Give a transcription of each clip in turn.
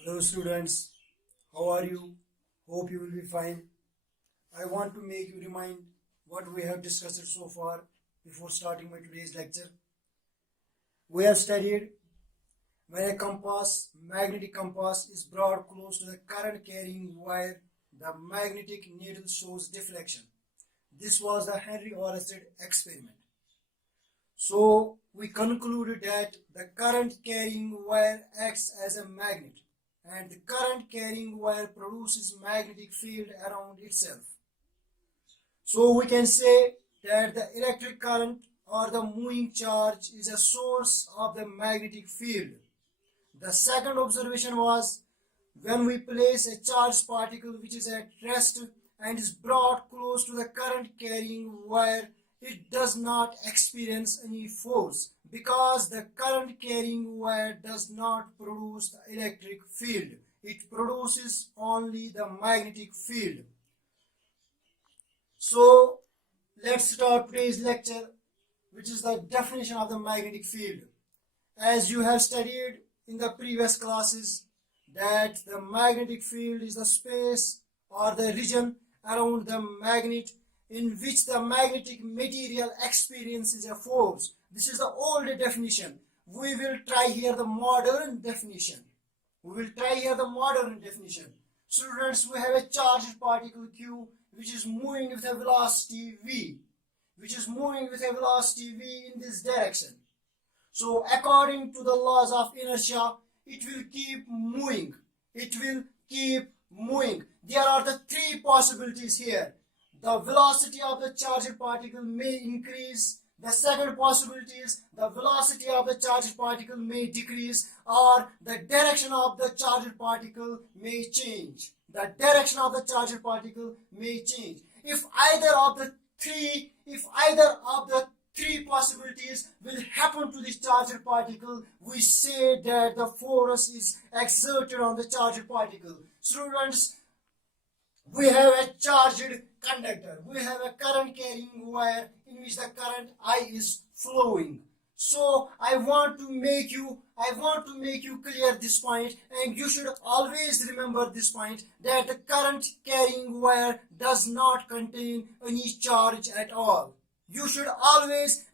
Hello students, how are you? Hope you will be fine. I want to make you remind what we have discussed so far before starting my today's lecture. We have studied when a magnetic compass is brought close to the current carrying wire, the magnetic needle shows deflection. This was the Henry Oersted experiment. So we concluded that the current carrying wire acts as a magnet and the current carrying wire produces magnetic field around itself. So we can say that the electric current or the moving charge is a source of the magnetic field. The second observation was when we place a charged particle which is at rest and is brought close to the current carrying wire, it does not experience any force because the current carrying wire does not produce the electric field. It produces only the magnetic field. So let's start today's lecture, which is the definition of the magnetic field. As you have studied in the previous classes, that the magnetic field is the space or the region around the magnet in which the magnetic material experiences a force. This is the old definition. We will try here the modern definition. Students, we have a charged particle Q which is moving with a velocity V. In this direction. So according to the laws of inertia, it will keep moving. There are the three possibilities here. The velocity of the charged particle may increase. The second possibility is the velocity of the charged particle may decrease, or the direction of the charged particle may change. If either of the three possibilities will happen to this charged particle, we say that the force is exerted on the charged particle. Students, we have a charged conductor. We have a current carrying wire in which the current I is flowing. So I want to make you clear this point, and you should always remember this point, that the current carrying wire does not contain any charge at all. You should always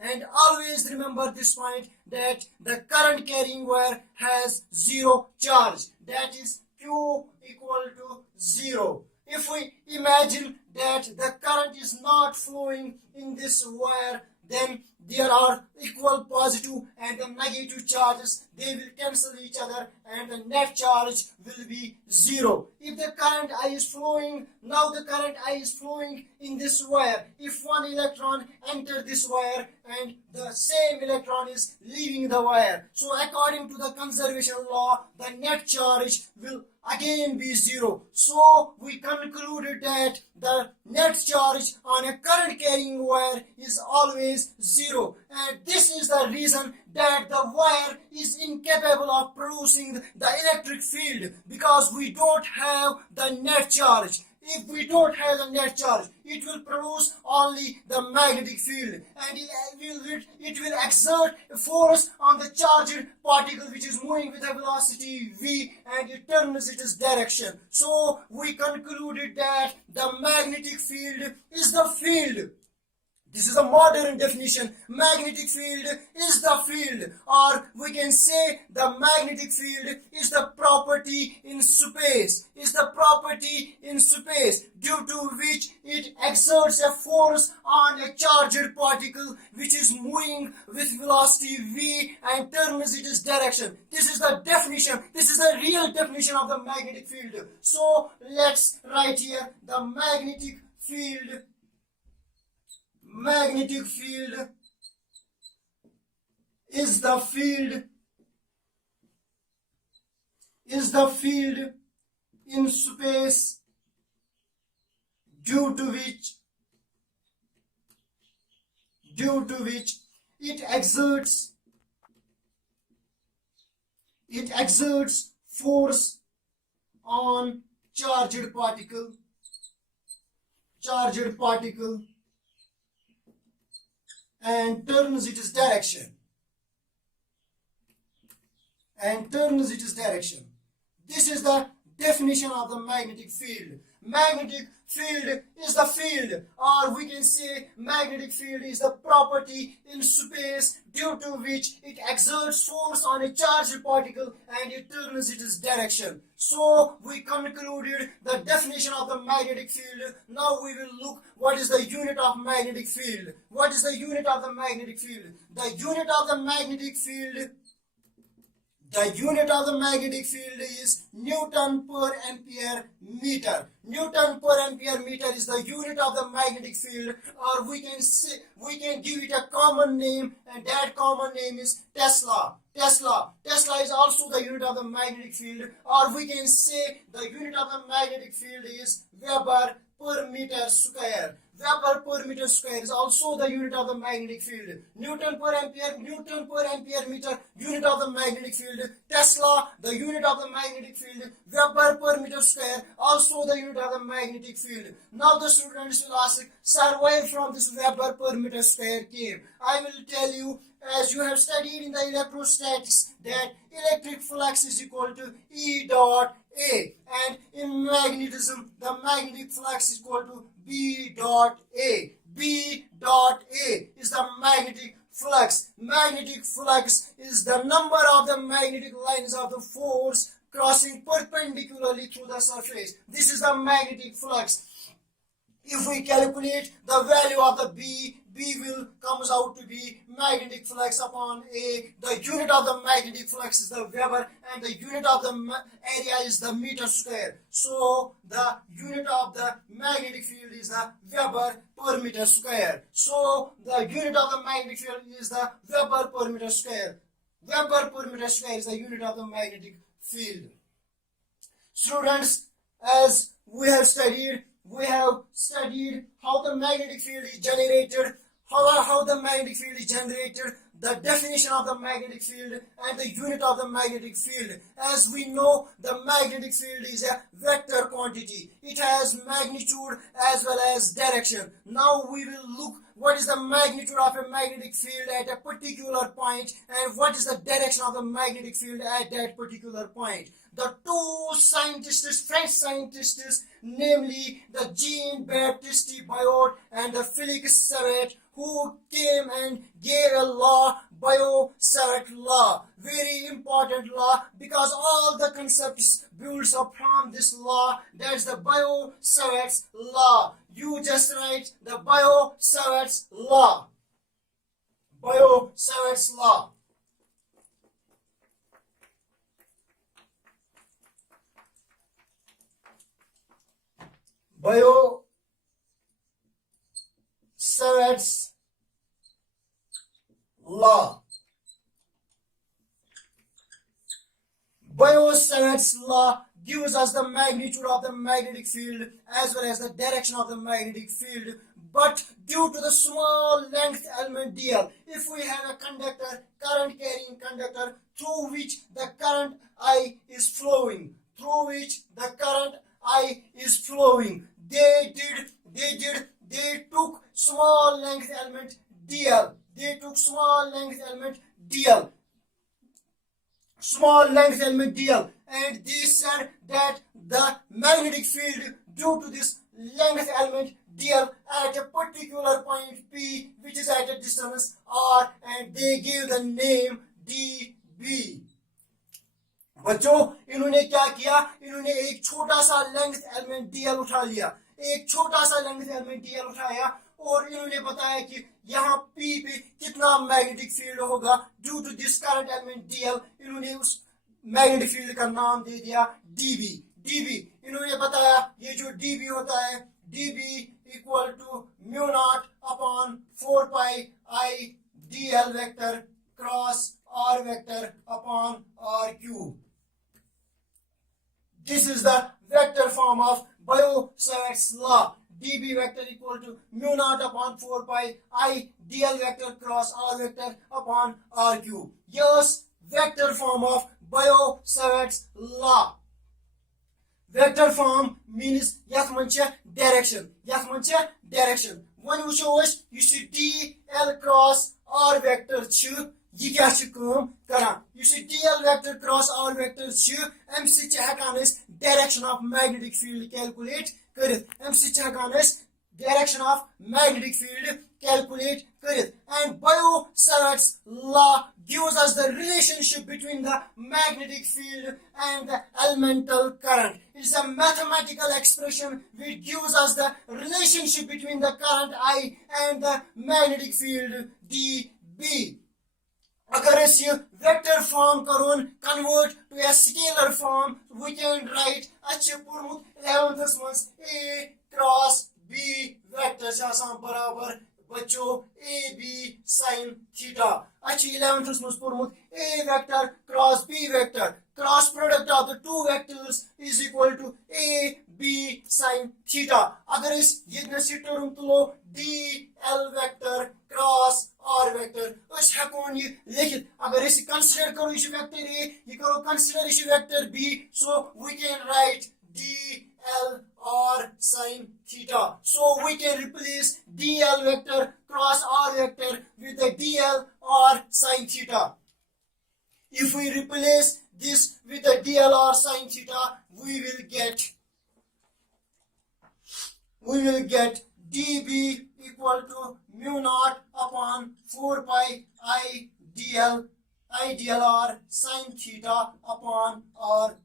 remember this point, that the current carrying wire has zero charge. That is Q equal to 0. If we imagine that the current is not flowing in this wire, then there are equal positive and the negative charges. They will cancel each other and the net charge will be 0. If the current I is flowing, now the current I is flowing in this wire. If one electron enters this wire and the same electron is leaving the wire, so according to the conservation law, the net charge will again be 0. So we concluded that the net charge on a current carrying wire is always 0, and this is the reason that the wire is incapable of producing the electric field, because we don't have the net charge. If we don't have the net charge, it will produce only the magnetic field, and it will exert a force on the charged particle which is moving with a velocity v, and it turns its direction. So we concluded that the magnetic field is the field. This is a modern definition. Magnetic field is the field, or we can say the magnetic field is the property in space, due to which it exerts a force on a charged particle which is moving with velocity v and turns its direction. This is the definition. This is the real definition of the magnetic field. So let's write here the magnetic field. Magnetic field is the field in space due to which it exerts force on charged particle and turns its direction. This is the definition of the magnetic field. Magnetic field is the field, or we can say magnetic field is the property in space due to which it exerts force on a charged particle and it turns its direction. So we concluded the definition of the magnetic field. Now we will look what is the unit of magnetic field. What is the unit of the magnetic field? The unit of the magnetic field is Newton per ampere meter. Newton per ampere meter is the unit of the magnetic field, or we can give it a common name, and that common name is Tesla. Tesla is also the unit of the magnetic field, or we can say the unit of the magnetic field is Weber per meter square. Weber per meter square is also the unit of the magnetic field. Newton per ampere meter, unit of the magnetic field. Tesla, the unit of the magnetic field. Weber per meter square, also the unit of the magnetic field. Now the students will ask, sir, where from this Weber per meter square came? I will tell you, as you have studied in the electrostatics, that electric flux is equal to E dot A, and in magnetism, the magnetic flux is equal to B dot A. B dot A is the magnetic flux. Magnetic flux is the number of the magnetic lines of the force crossing perpendicularly through the surface. This is the magnetic flux. If we calculate the value of the B will comes out to be magnetic flux upon A. The unit of the magnetic flux is the Weber, and the unit of the area is the meter square. So the unit of the magnetic field is the Weber per meter square. So the unit of the magnetic field is the Weber per meter square. Weber per meter square is the unit of the magnetic field. Students, as we have studied how the magnetic field is generated, how the magnetic field is generated, the definition of the magnetic field, and the unit of the magnetic field. As we know, the magnetic field is a vector quantity. It has magnitude as well as direction. Now we will look what is the magnitude of a magnetic field at a particular point, and what is the direction of the magnetic field at that particular point. The two French scientists, namely the Jean-Baptiste Biot and the Félix Savart, who came and gave a law, Biot-Savart law. Very important law, because all the concepts builds up from this law. That's the Biot-Savart's law. You just write the Biot-Savart's law. Biot-Savart's law. Biot-Savart's law. Biot-Savart's law gives us the magnitude of the magnetic field as well as the direction of the magnetic field. But due to the small length element dl, if we have a conductor, current carrying conductor, through which the current I is flowing, they took small length element dl. And they said that the magnetic field due to this length element dl at a particular point P, which is at a distance r, and they gave the name dB. बच्चों, इन्होंने क्या किया? इन्होंने एक छोटा सा length element dl उठा लिया, और इन्होंने बताया कि यहाँ P पे कितना मैग्नेटिक फील्ड होगा due to this current element dl. इन्होंने उस मैग्नेटिक फील्ड का नाम दे दिया dB. इन्होंने बताया ये जो dB होता है, dB equal to mu naught upon 4 pi I dl vector cross r vector upon r cube. This is the vector form of Biot-Savart's law. dB vector equal to mu naught upon 4 pi I dl vector cross r vector upon r cube. Yes, vector form of Biot-Savart's law. Vector form means yath mancha direction. When you show us, you see dl cross r vector chu, ये क्या काम करान dl vector cross r vector am hekan direction of magnetic field calculate karit am hekan direction of magnetic field calculate karit and Bio-Savart's law gives us the relationship between the magnetic field and the elemental current. It is a mathematical expression which gives us the relationship between the current I and the magnetic field dB. अगर इस vector form करोन convert to a scalar form we can write अच्छे पुरमुत 11th मंस a cross b vector आसान बराबर बच्चों a b sin theta अच्छे 11th मंस पुरमुत a vector cross b vector cross product of the two vectors is equal to a b sin theta अगर इस ये टर्म तुलो d l vector cross r vector अस हेकोन ये लिखित अगर इस कंसीडर करो इस वेक्टर a ये करो कंसीडर इस vector b so we can write d l r sin theta so we can replace dl vector cross r vector with the dl r sin theta. If we replace this with the dl r sin theta we will get db equal to mu naught upon 4 pi I dl r sin theta upon r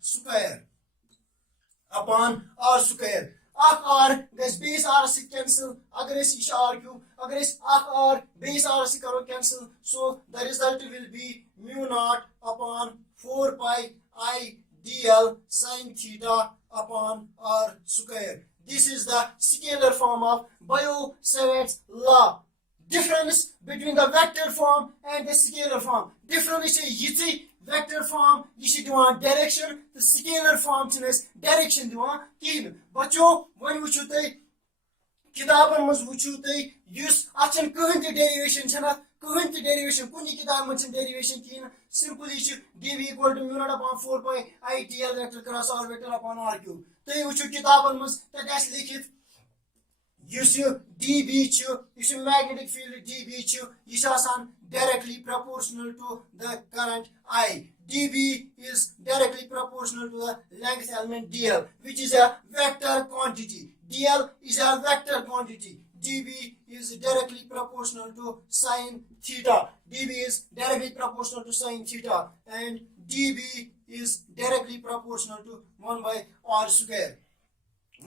square. Ak r gets base r se cancel agar is r cube agar is ak r base r se karo cancel so the result will be mu naught upon 4 pi I dl sin theta upon r square. This is the scalar form of Bio-Savart's law. Difference between the vector form and the scalar form. Difference is vector form you divan direction the scalar form chines direction divan kin bacho when wuchu tay kitaban maz wuchu tay yus achan kahin te derivation chana kahin te derivation kuni kitab maz derivation kin simply dv equal to mu naught upon 4 pi I dl vector cross r vector upon r cube tay wuchu kitaban maz that as likhit yus db yus magnetic field db is asan directly proportional to the current I. dB is directly proportional to the length element dl, which is a vector quantity. dl is a vector quantity. dB is directly proportional to sin theta. dB is directly proportional to sin theta, and dB is directly proportional to 1 by r square.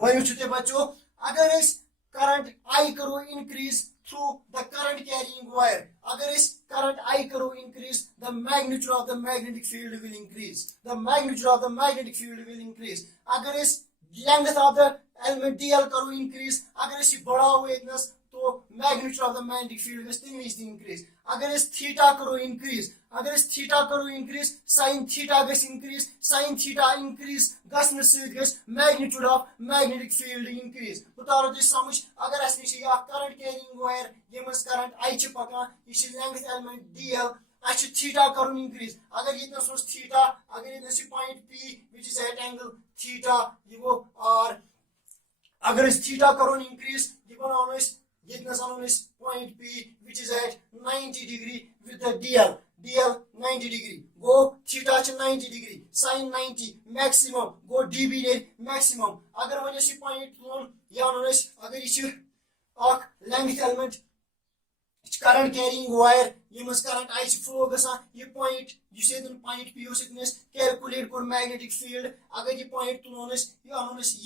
वही छुटे बच्चों अगर इस current I करो increase through the current carrying wire. Agar is current I karo increase, the magnitude of the magnetic field will increase. The magnitude of the magnetic field will increase. Agar is length of the element dl karo increase, agar is bada awareness, तो magnitude of the magnetic field will increase. Agar is theta karo increase, sin theta gets increase, sin theta increase, gets magnitude of magnetic field increase. Butaro this samujh agar asli current carrying wire yemas current I chipaka is length element dl actually theta karo increase. Agar itna source theta agar itna point p which is at angle theta you r agar is theta karo increase you know is point P which is at 90 degree with the dl 90 degree go theta 90 degree sin 90 maximum go db maximum agar when you point lone ya agar you length element current carrying wire you must current I flow gasa you point you say then point P calculate for magnetic field agar you point to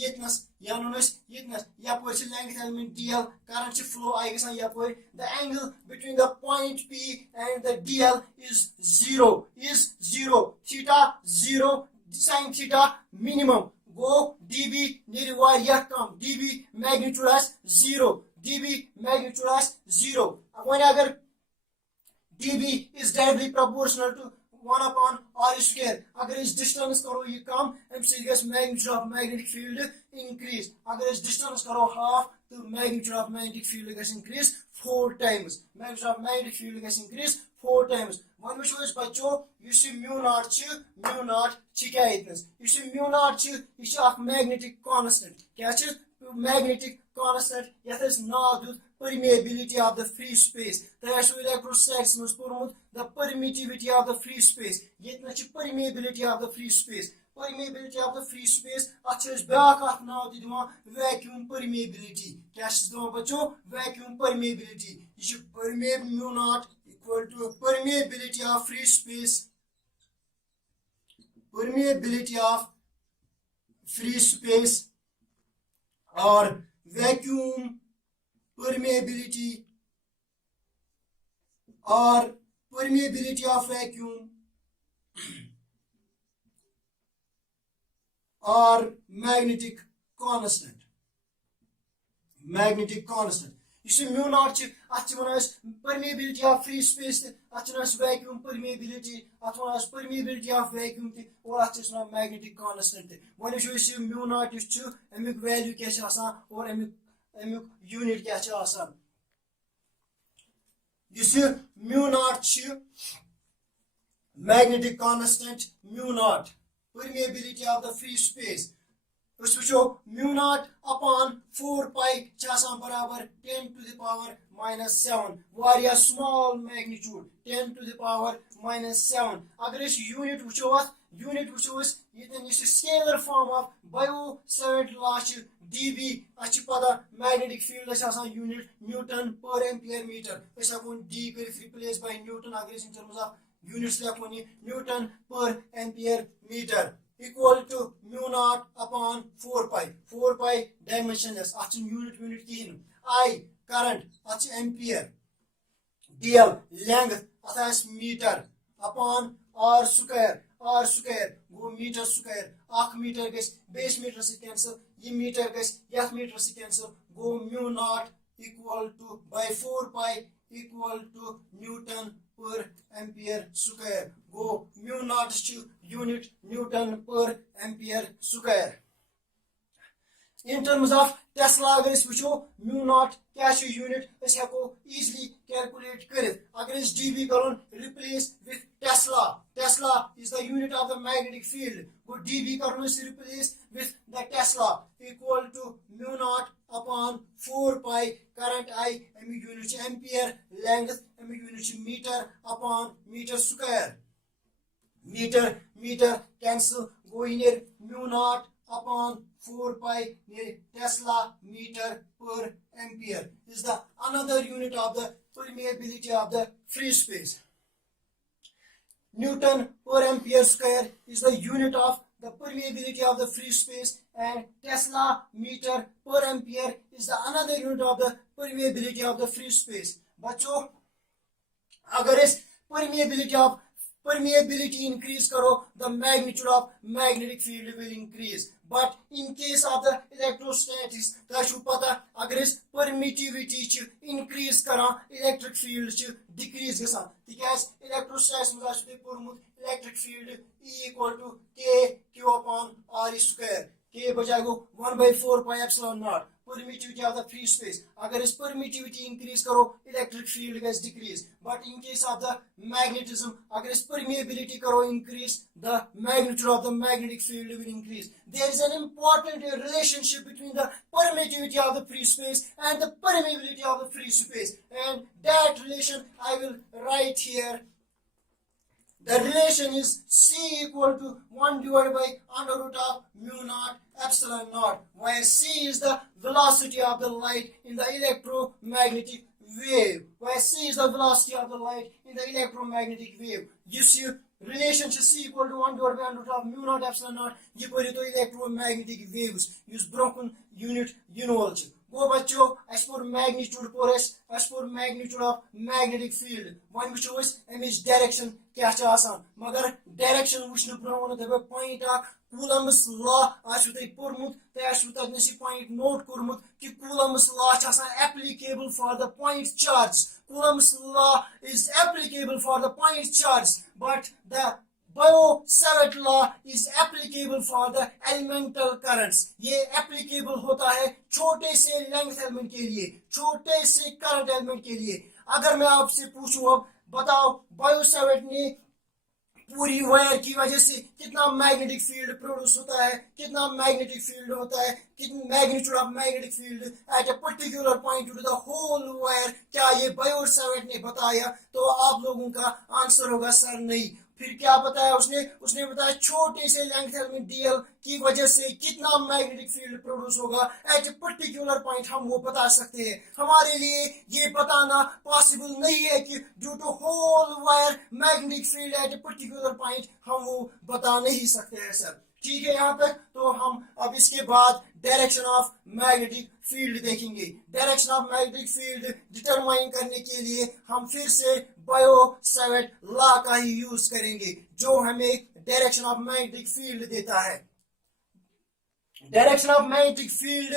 yetnas ya portion length element dl current flow I gasa ya the angle between the point P and the dl is 0 theta 0 sin theta minimum go db near wire ya come db magnitude as 0 when agar db is directly proportional to 1 upon r square agar is distance karo ye kam mc gets magnitude of magnetic field increase agar is distance karo half the magnitude of magnetic field gets increase 4 times magnitude of magnetic field gets increase 4 times one which was bacho you see mu naught kya itnas you see mu naught is a magnetic constant kya magnetic constant yet is not permeability of the free space. The electrostatics was put the permittivity of the free space. Yet permeability of the free space. Permeability of the free space. Vacuum permeability. Vacuum permeability. You should permeate mu naught equal to permeability of free space. Permeability of free space or vacuum permeability or permeability of vacuum or magnetic constant. Magnetic constant. You see mu naught permeability of free space, vacuum permeability, permeability of vacuum or magnetic constant. When you see mu naught amic value or amic unit you see mu naught magnetic constant mu naught permeability of the free space. Mu naught upon 4 pi barabar 10 to the power minus 7. Very small magnitude 10 to the power minus 7. Agar unit is scalar form of bio Savart law dB magnetic field unit Newton per ampere meter. D replaced by Newton in terms of units Newton per ampere meter equal to mu naught upon 4 pi. 4 pi dimensionless. Unit kihin. I current ampere. DL length meter upon R square. R square go meter square. Meter guys base meter se cancel. Meter guys meter se cancel. Go mu naught equal to by 4 pi equal to Newton per ampere square. Go mu naught unit Newton per ampere square. In terms of Tesla, mu naught unit is easily calculate kare. Against dB replace with Tesla. Tesla is the unit of the magnetic field. Go dB is replaced with the Tesla equal to mu naught upon 4 pi current I unit ampere length unit meter upon meter square. Meter cancel go in here mu naught upon 4 pi near Tesla meter per ampere is the another unit of the permeability of the free space. Newton per ampere square is the unit of the permeability of the free space, and Tesla meter per ampere is the another unit of the permeability of the free space. बच्चों अगर इस permeability increase karo, the magnitude of magnetic field will increase. But in case of the electrostatics, agar is permittivity increase kara, electric field decrease gasa. Because electrostatics electric field E equal to K Q upon R square. K bajago 1 by 4 pi epsilon naught. Permittivity of the free space. Agar is permittivity increase karo, electric field gets decrease. But in case of the magnetism, agar is permeability karo increase, the magnitude of the magnetic field will increase. There is an important relationship between the permittivity of the free space and the permeability of the free space. And that relation I will write here. The relation is C equal to 1 divided by under root of mu naught epsilon naught, where C is the velocity of the light in the electromagnetic wave. Where C is the velocity of the light in the electromagnetic wave. You see relationship C equal to 1 divided by under root of mu naught epsilon naught. You put it electromagnetic waves. Use broken unit universal. Go bachcho, as for magnitude porous, as for magnitude of magnetic field. One which was image direction kya asan. Magar direction which no brown the point of Coulomb's law as with a pormut, as with a point note kurmut, ki Coulomb's law is applicable for the point charge. Coulomb's law is applicable for the point charge, but the Savart law is applicable for the elemental currents. ये applicable होता है छोटे से length element के लिए, छोटे से current element के लिए. अगर मैं आपसे पूछूं अब बताओ Savart ने पूरी वायर की वजह से कितना मैग्नेटिक फील्ड प्रोड्यूस होता है, कितना मैग्नेटिक फील्ड होता है, कितना magnitude of magnetic field at a particular point to the whole wire. क्या ये बायोट सावर्ट ने बताया? तो आप लोगों का आंसर होगा सर नहीं। फिर क्या बताया उसने? उसने बताया छोटे से लेंथ एलिमेंट डीएल की वजह से कितना मैग्नेटिक फील्ड प्रोड्यूस होगा एट ए पर्टिकुलर पॉइंट, हम वो बता सकते हैं। हमारे लिए ये बताना पॉसिबल नहीं है कि due to whole wire magnetic field at a particular point, हम वो बता नहीं सकते हैं सर। ठीक है यहाँ तक? तो हम अब इसके बाद डायरेक्शन ऑफ मैग्नेटिक फील्ड देखेंगे। Direction of magnetic field determine करने के लिए हम फिर से बायो सावर्ट लॉ का ही यूज करेंगे, जो हमें डायरेक्शन ऑफ मैग्नेटिक फील्ड देता है। डायरेक्शन ऑफ मैग्नेटिक फील्ड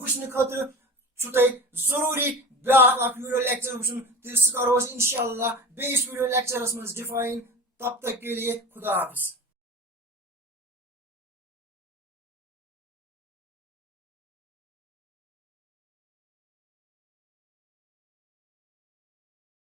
वुचन खतर छु तय जरूरी ब्याक अख वीडियो लेक्चर वुचन, तो सह करो इंशाल्लाह बेस वीडियो लेक्चरस में डिफाइन। तब तक के लिए खुदा हाफिज।